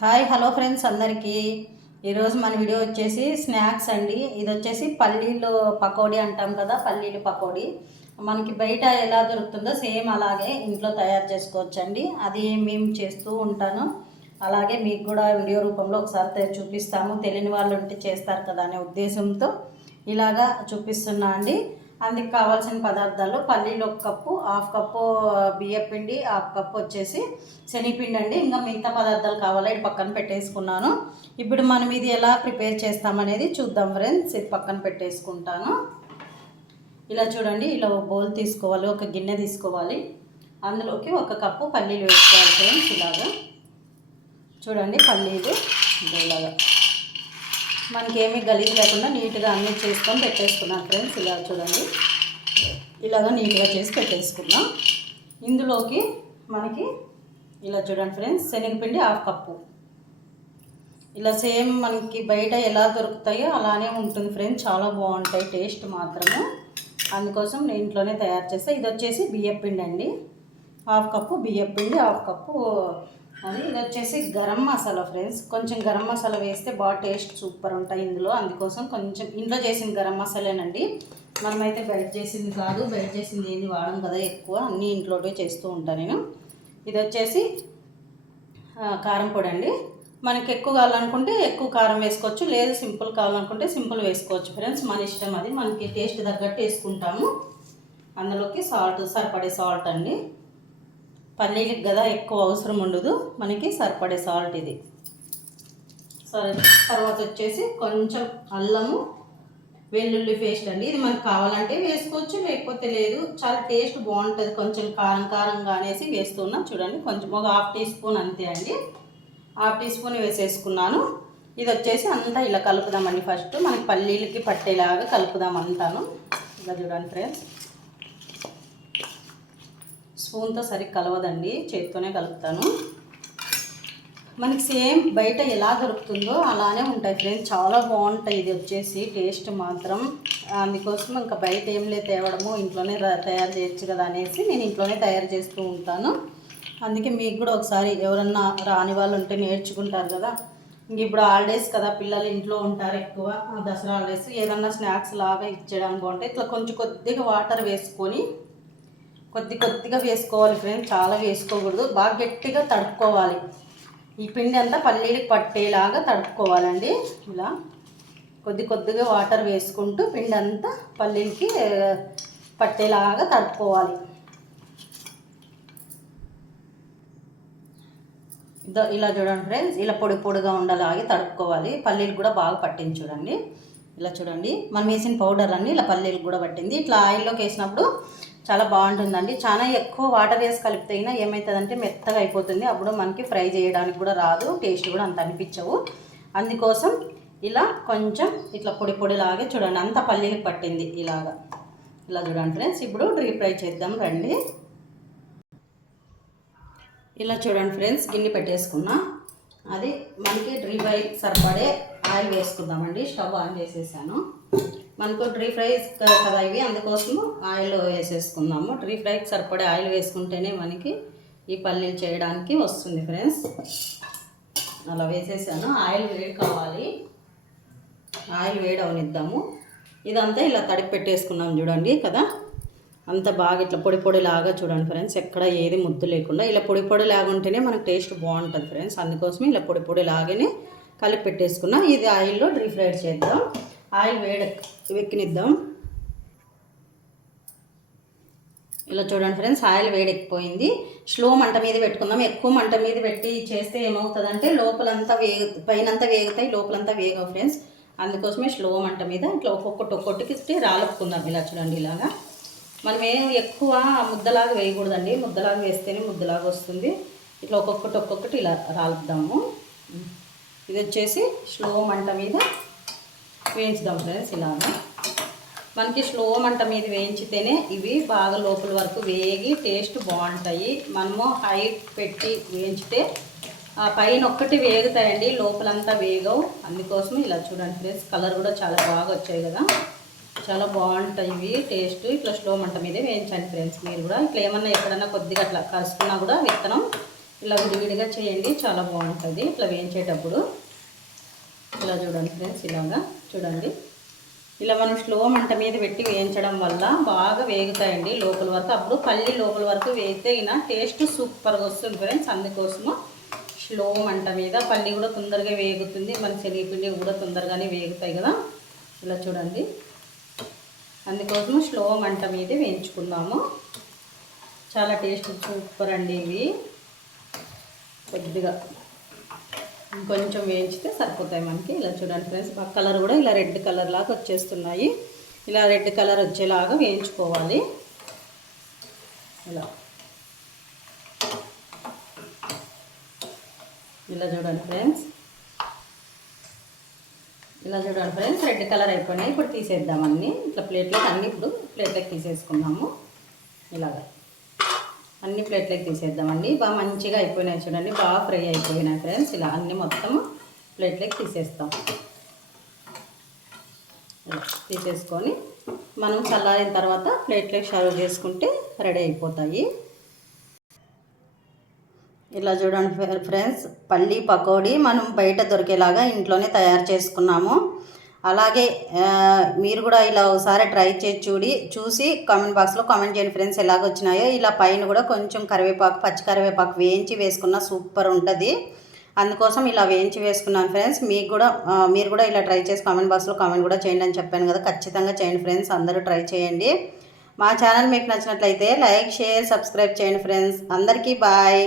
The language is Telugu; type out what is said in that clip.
హాయ్ హలో ఫ్రెండ్స్ అందరికీ. ఈరోజు మన వీడియో వచ్చేసి స్నాక్స్ అండి. ఇది వచ్చేసి పల్లీలు పకోడీ అంటాం కదా పల్లీలు పకోడీ. మనకి బయట ఎలా దొరుకుతుందో సేమ్ అలాగే ఇంట్లో తయారు చేసుకోవచ్చండి. అది మేము చేస్తూ ఉంటాను. అలాగే మీకు కూడా వీడియో రూపంలో ఒకసారి చూపిస్తాము. తెలియని వాళ్ళు ఉంటే చేస్తారు కదా అనే ఉద్దేశంతో ఇలాగా చూపిస్తున్నా అండి. అందుకు కావాల్సిన పదార్థాలు పల్లీలు ఒక కప్పు హాఫ్ కప్పు బియ్యపిండి హాఫ్ కప్పు వచ్చేసి శనగపిండి అండి. ఇంకా మిగతా పదార్థాలు కావాలా? ఇది పక్కన పెట్టేసుకున్నాను. ఇప్పుడు మనం ఇది ఎలా ప్రిపేర్ చేస్తామనేది చూద్దాం ఫ్రెండ్స్. ఇది పక్కన పెట్టేసుకుంటాను. ఇలా చూడండి ఇలా ఒక బౌల్ తీసుకోవాలి ఒక గిన్నె తీసుకోవాలి. అందులోకి ఒక కప్పు పల్లీలు వేసుకోవాలి ఫ్రెండ్స్ ఇలాగా. చూడండి పల్లీలు ఇలాగా. మనకేమీ గలీజ్ లేకుండా నీట్గా అన్నీ చేసుకొని పెట్టేసుకున్నాను ఫ్రెండ్స్. ఇలా చూడండి. ఇలాగా నీట్గా చేసి పెట్టేసుకున్నాం. ఇందులోకి మనకి ఇలా చూడండి ఫ్రెండ్స్ శనగపిండి హాఫ్ కప్పు. ఇలా సేమ్ మనకి బయట ఎలా దొరుకుతాయో అలానే ఉంటుంది ఫ్రెండ్స్. చాలా బాగుంటాయి టేస్ట్ మాత్రము. అందుకోసం నేను ఇంట్లోనే తయారు చేస్తాను ఇది వచ్చేసి బియ్యపిండి అండి. హాఫ్ కప్పు బియ్యపిండి హాఫ్ కప్పు అది ఇది వచ్చేసి గరం మసాలా ఫ్రెండ్స్. కొంచెం గరం మసాలా వేస్తే బాగా టేస్ట్ సూపర్ ఉంటాయి ఇందులో. అందుకోసం కొంచెం ఇంట్లో చేసిన గరం మసాలానండి. మనమైతే బయట చేసింది కాదు బయట చేసింది ఏంది వాడడం కదా ఎక్కువ. అన్నీ ఇంట్లోనే చేస్తూ ఉంటాను నేను. ఇది వచ్చేసి కారం పొడి అండి. మనకి ఎక్కువ కావాలనుకుంటే ఎక్కువ కారం వేసుకోవచ్చు. లేదు సింపుల్ కావాలనుకుంటే సింపుల్ వేసుకోవచ్చు ఫ్రెండ్స్. మన ఇష్టం అది. మనకి టేస్ట్ తగ్గట్టు వేసుకుంటాము. అందులోకి సాల్ట్ సరిపడే సాల్ట్ అండి. పల్లీలకు కదా ఎక్కువ అవసరం ఉండదు. మనకి సరిపడే సాల్ట్ ఇది. సరే తర్వాత వచ్చేసి కొంచెం అల్లము వెల్లుల్లి పేస్ట్ అండి. ఇది మనకు కావాలంటే వేసుకోవచ్చు లేకపోతే లేదు. చాలా టేస్ట్ బాగుంటుంది. కొంచెం కారం కారంగా అనేసి వేస్తున్నాం. చూడండి కొంచెం ఒక హాఫ్ టీ స్పూన్ అంతే అండి. హాఫ్ టీ స్పూన్ వేసేసుకున్నాను. ఇది వచ్చేసి అంతా ఇలా కలుపుదామండి ఫస్ట్. మనకి పల్లీలకి పట్టేలాగా కలుపుదాం అంటాను ఇలా చూడండి ఫ్రెండ్స్ స్పూన్తో సరిగ్గా కలవదండి చేతితోనే కలుపుతాను. మనకి సేమ్ బయట ఎలా దొరుకుతుందో అలానే ఉంటాయి ఫ్రెండ్స్. చాలా బాగుంటాయి ఇది వచ్చేసి టేస్ట్ మాత్రం. అందుకోసం ఇంకా బయట ఏం లేదు తేవడము ఇంట్లోనే తయారు చేయొచ్చు కదా అనేసి నేను ఇంట్లోనే తయారు చేస్తూ ఉంటాను. అందుకే మీకు కూడా ఒకసారి ఎవరన్నా రాని వాళ్ళు ఉంటే నేర్చుకుంటారు కదా. ఇంక ఇప్పుడు హాలిడేస్ కదా పిల్లలు ఇంట్లో ఉంటారు ఎక్కువ దసరా హాలిడేస్ ఏదన్నా స్నాక్స్ లాగా ఇచ్చేయడానికి బాగుంటాయి. ఇట్లా కొంచెం కొద్దిగా వాటర్ వేసుకొని కొద్ది కొద్దిగా వేసుకోవాలి ఫ్రెండ్స్. చాలా వేసుకోకూడదు. బాగా గట్టిగా తడుపుకోవాలి. ఈ పిండి అంతా పల్లీలకు పట్టేలాగా తడుపుకోవాలండి. ఇలా కొద్ది కొద్దిగా వాటర్ వేసుకుంటూ పిండి అంతా పల్లీలకి పట్టేలాగా తడుపుకోవాలి. ఇదో ఇలా చూడండి ఫ్రెండ్స్. ఇలా పొడి పొడిగా ఉండలాగే తడుపుకోవాలి. పల్లీలు కూడా బాగా పట్టింది చూడండి. ఇలా చూడండి. మనం వేసిన పౌడర్ అన్నీ ఇలా పల్లీలు కూడా పట్టింది. ఇట్లా ఆయిల్లోకి వేసినప్పుడు చాలా బాగుంటుందండి. చాలా ఎక్కువ వాటర్ వేసి కలిపితే అయినా ఏమవుతుందంటే మెత్తగా అయిపోతుంది. అప్పుడు మనకి ఫ్రై చేయడానికి కూడా రాదు. టేస్ట్ కూడా అంత అనిపించవు. అందుకోసం ఇలా కొంచెం ఇట్లా పొడి పొడిలాగే చూడండి. అంత పల్లీలకు పట్టింది ఇలాగా. ఇలా చూడండి ఫ్రెండ్స్. ఇప్పుడు డీప్ ఫ్రై చేద్దాం రండి. ఇలా చూడండి ఫ్రెండ్స్. గిన్నె పెట్టేసుకున్నా. అది మనకి డ్రీ ఫ్రై సరిపడే ఆయిల్ వేసుకుందామండి. స్టవ్ ఆన్ చేసేసాను. మనకు డ్రీ ఫ్రై కదా ఇవి. అందుకోసము ఆయిల్ వేసేసుకుందాము. డ్రీ ఫ్రైకి సరిపడే ఆయిల్ వేసుకుంటేనే మనకి ఈ పల్లీలు చేయడానికి వస్తుంది ఫ్రెండ్స్. అలా వేసేసాను. ఆయిల్ వేడి కావాలి. ఆయిల్ వేడి అవనిద్దాము. ఇదంతా ఇలా తడిపి పెట్టేసుకున్నాం చూడండి కదా. అంత బాగా ఇట్లా పొడి పొడి లాగా చూడండి ఫ్రెండ్స్. ఎక్కడ ఏది ముద్దు లేకుండా ఇలా పొడి పొడి లాగా ఉంటేనే మనకు టేస్ట్ బాగుంటుంది ఫ్రెండ్స్. అందుకోసమే ఇలా పొడి పొడి లాగానే కలిపి పెట్టేసుకున్నాం. ఇది ఆయిల్లో డ్రీ ఫ్రై చేద్దాం. ఆయిల్ వేడెక్ వెక్కినిద్దాం. ఇలా చూడండి ఫ్రెండ్స్ ఆయిల్ వేడెక్కిపోయింది స్లో మంట మీద పెట్టుకుందాం. ఎక్కువ మంట మీద పెట్టి చేస్తే ఏమవుతుందంటే లోపలంతా వేగ పైనంతా వేగుతాయి లోపలంతా వేగవు ఫ్రెండ్స్. అందుకోసమే స్లో మంట మీద ఇట్లా ఒక్కొక్కటి ఒక్కొక్కటికి రాలుపుకుందాం ఇలా చూడండి ఇలాగా. మనం ఏం ఎక్కువ ముద్దలాగా వేయకూడదండి. ముద్దలాగా వేస్తేనే ముద్దలాగా వస్తుంది. ఇట్లా ఒక్కొక్కటి ఒక్కొక్కటి ఇలా రాలుపుదాము ఇది వచ్చేసి స్లో మంట మీద వేయించుదాం ఫ్రెండ్స్ ఇలాగా మనకి స్లో మంట మీద వేయించితేనే ఇవి బాగా లోపల వరకు వేగి టేస్ట్ బాగుంటాయి. మనము హై పెట్టి వేయించితే ఆ పైన ఒక్కటి వేగుతాయండి లోపలంతా వేగవు. అందుకోసం ఇలా చూడండి ఫ్రెండ్స్ కలర్ కూడా చాలా బాగా వచ్చాయి కదా. చాలా బాగుంటాయి ఇవి టేస్ట్. ఇట్లా స్లో మంట మీదే వేయించండి ఫ్రెండ్స్ మీరు కూడా. ఇట్లా ఏమన్నా ఎక్కడన్నా కొద్దిగా అట్లా కలుసుకున్నా కూడా విత్తనం ఇలా విడివిడిగా చేయండి చాలా బాగుంటుంది. ఇట్లా వేయించేటప్పుడు. ఇలా చూడండి ఫ్రెండ్స్ ఇలాగా చూడండి. ఇలా మనం స్లో మంట మీద పెట్టి వేయించడం వల్ల బాగా వేగుతాయండి లోపల వరకు. అప్పుడు పల్లి లోపల వరకు వేగితే ఇలా టేస్ట్ సూపర్గా వస్తుంది ఫ్రెండ్స్ అందుకోసము స్లో మంట మీద పల్లి కూడా తొందరగా వేగుతుంది. మన శనగపిండి కూడా తొందరగానే వేగుతాయి కదా. ఇలా చూడండి. అందుకోసము స్లో మంట మీద వేయించుకుందాము. చాలా టేస్ట్ సూపర్ అండి ఇవి. కొద్దిగా ఇంకొంచెం వేయించితే సరిపోతాయి మనకి. ఇలా చూడండి ఫ్రెండ్స్ ఆ కలర్ కూడా ఇలా రెడ్ కలర్ లాగా వచ్చేస్తున్నాయి. ఇలా రెడ్ కలర్ వచ్చేలాగా వేయించుకోవాలి. ఇలా. ఇలా చూడండి ఫ్రెండ్స్. ఇలా చూడండి ఫ్రెండ్స్ రెడ్ కలర్ అయిపోయినాయి. ఇప్పుడు తీసేద్దాం అన్నీ. ఇట్లా ప్లేట్లోకి అన్నీ ఇప్పుడు ప్లేట్లోకి తీసేసుకున్నాము. ఇలాగా. అన్ని ప్లేట్లోకి తీసేద్దామండి బాగా మంచిగా అయిపోయినాయి చూడండి. బాగా ఫ్రై అయిపోయినాయి ఫ్రెండ్స్. ఇలా అన్ని మొత్తం ప్లేట్లోకి తీసేస్తాం తీసేసుకొని మనం చల్లారిన తర్వాత ప్లేట్లోకి సర్వ్ చేసుకుంటే రెడీ అయిపోతాయి. ఇలా చూడండి ఫ్రెండ్స్. పల్లీ పకోడీ మనం బయట దొరికేలాగా ఇంట్లోనే తయారు చేసుకున్నాము. అలాగే మీరు కూడా ఇలా ఒకసారి ట్రై చేసి చూడి చూసి కామెంట్ బాక్స్లో కామెంట్ చేయండి ఫ్రెండ్స్ ఎలాగ వచ్చినాయో ఇలా పైన కూడా కొంచెం కరివేపాకు పచ్చి కరివేపాకు వేయించి వేసుకున్న సూపర్ ఉంటుంది. అందుకోసం ఇలా వేయించి వేసుకున్నాను ఫ్రెండ్స్. మీకు కూడా మీరు కూడా ఇలా ట్రై చేసి కామెంట్ బాక్స్లో కామెంట్ కూడా చేయండి అని చెప్పాను కదా. ఖచ్చితంగా చేయండి ఫ్రెండ్స్ అందరూ ట్రై చేయండి. మా ఛానల్ మీకు నచ్చినట్లయితే లైక్ షేర్ సబ్స్క్రైబ్ చేయండి ఫ్రెండ్స్. అందరికీ బాయ్.